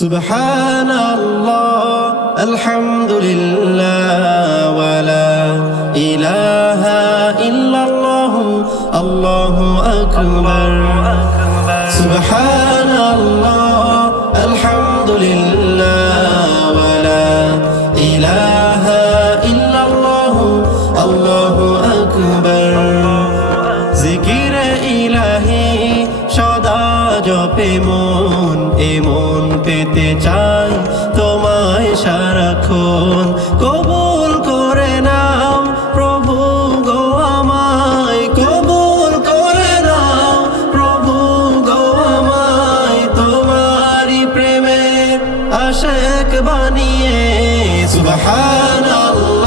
সুবহানাল্লাহ আলহামদুলিল্লাহ ওয়ালা ইলাহা ইল্লাল্লাহ আল্লাহু আকবার। সুবহানাল্লাহ আলহামদুলিল্লাহ ওয়ালা ইলাহা ইল্লাল্লাহ আল্লাহু আকবার। জিকিরে ইলাহি সদা জপে মন, এমন পেতে চাই তোমায় সারাক্ষণ। কবুল করে নাও প্রভু গো আমায়, কবুল করে নাও প্রভু গো আমায়, তোমারি প্রেমের আশিক বানিয়ে। সুবহানাল্লাহ